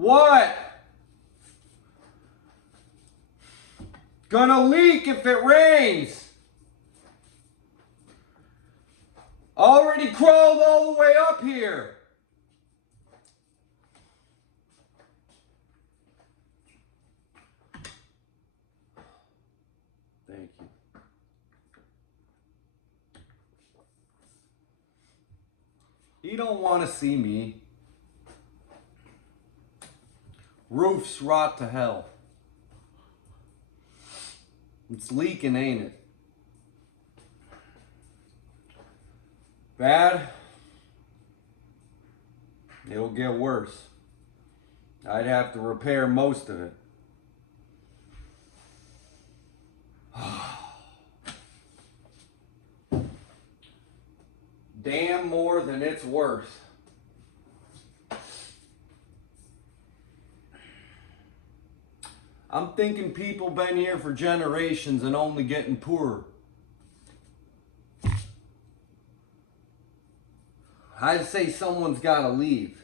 What? Gonna leak if it rains. Already crawled all the way up here. Thank you. You don't want to see me. Roofs rot to hell. It's leaking, ain't it? Bad? It'll get worse. I'd have to repair most of it. Damn more than it's worth. I'm thinking people been here for generations and only getting poorer. I'd say someone's got to leave.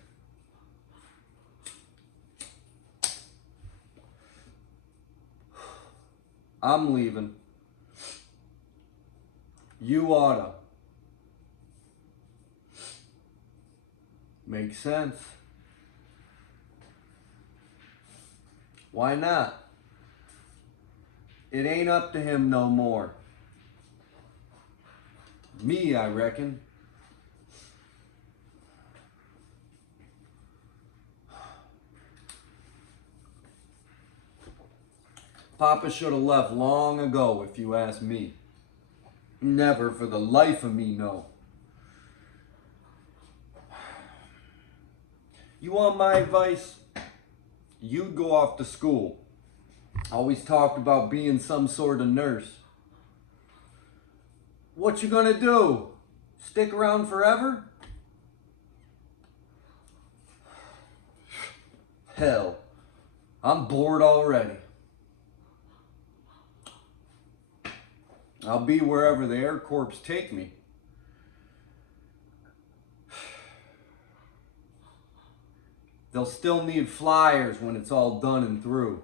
I'm leaving. You oughta. Makes sense. Why not? It ain't up to him no more. Me, I reckon. Papa should have left long ago, if you ask me. Never for the life of me, no. You want my advice? You'd go off to school. Always talked about being some sort of nurse. What you gonna do? Stick around forever? Hell, I'm bored already. I'll be wherever the Air Corps take me. They'll still need flyers when it's all done and through.